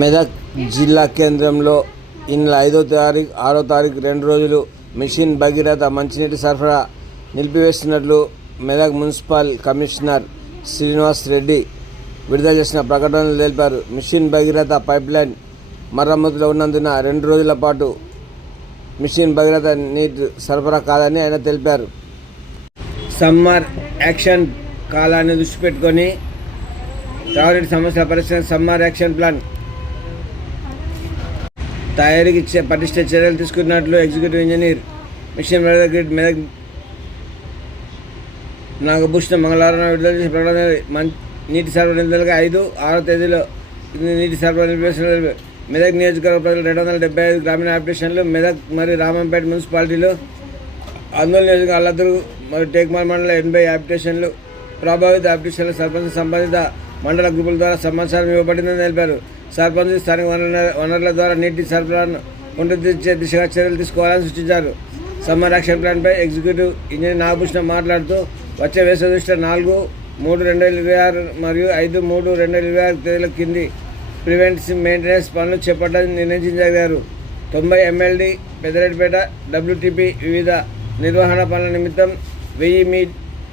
మెదక్ జిల్లా కేంద్రంలో ఈ నెల 5వ తారీఖు 6వ తారీఖు 2 రోజులు మిషన్ భగీరథ మంచినీటి సరఫరా నిలిపివేస్తున్నట్లు మెదక్ మున్సిపల్ కమిషనర్ శ్రీనివాస్ రెడ్డి విడుదల చేసిన ప్రకటనలు తెలిపారు. మిషన్ భగీరథ పైప్లైన్ మరమ్మతులో ఉన్నందున 2 రోజుల పాటు మిషన్ భగీరథ నీటి సరఫరా కాదని ఆయన తెలిపారు. సమ్మర్ యాక్షన్ కాలాన్ని దృష్టి పెట్టుకొని తాగునీటి సమస్యల పరిష్కారం సమ్మర్ యాక్షన్ ప్లాన్ తయారీకి పటిష్ట చర్యలు తీసుకున్నట్లు executive engineer Mission Bhagiratha grid Medak Nagabhushana మంగళవారం విడుదల చేసిన ప్రకటన నీటి సరఫరా నిధులుగా 5-6 తేదీలో నీటి సరఫరా నిలిపివేసిన మెదక్ నియోజకవర్గ ప్రజలు 275 గ్రామీణ అప్లికేషన్లు మెదక్ మరియు రామంపేట మున్సిపాలిటీలో ఆందోళన నియోజకవర్గ అల్లదురు మరియు టేక్మాల్ మండల 80 అప్లికేషన్లు ప్రభావిత అప్లికేషన్లు సర్పంచ్ సంబంధిత మండల గ్రూపుల ద్వారా సమాచారం ఇవ్వబడిందని తెలిపారు. సర్పంచ్ స్థానిక వనరుల ద్వారా నీటి సరఫరాను పునరుద్ధరించే దిశగా చర్యలు తీసుకోవాలని సూచించారు. సమ్మర్ యాక్షన్ ప్లాన్పై ఎగ్జిక్యూటివ్ ఇంజనీర్ నాగభూషణ మాట్లాడుతూ వచ్చే వేసవి దృష్ట్యా 4-3-2026 మరియు 5-3-2026 తేదీల కింది ప్రివెంటివ్ మెయింటెనెన్స్ పనులు చేపట్టాలని నిర్ణయించారు. 90 MLD పెద్దరెడ్డిపేట WTP వివిధ నిర్వహణ పనుల నిమిత్తం 1000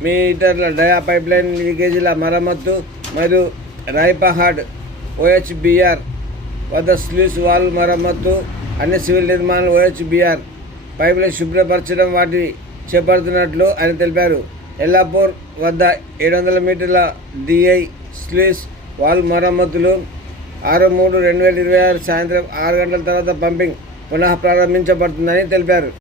మీటర్ల డయా పైప్లైన్ లీకేజీల మరమ్మత్తు మరియు రాయపహాడ్ OHBR వద్ద స్లూస్ వాల్వ్ మరమ్మత్తు, అన్ని సివిల్ నిర్మాణాలు OHBR పైపులను శుభ్రపరచడం వాటి చేపడుతున్నట్లు ఆయన తెలిపారు. ఎల్లాపూర్ వద్ద 700 మీటర్ల DI స్లూస్ వాల్వ్ మరమ్మతులు 6-3-2026 సాయంత్రం 6 గంటల తర్వాత పంపింగ్ పునః ప్రారంభించబడుతుందని తెలిపారు.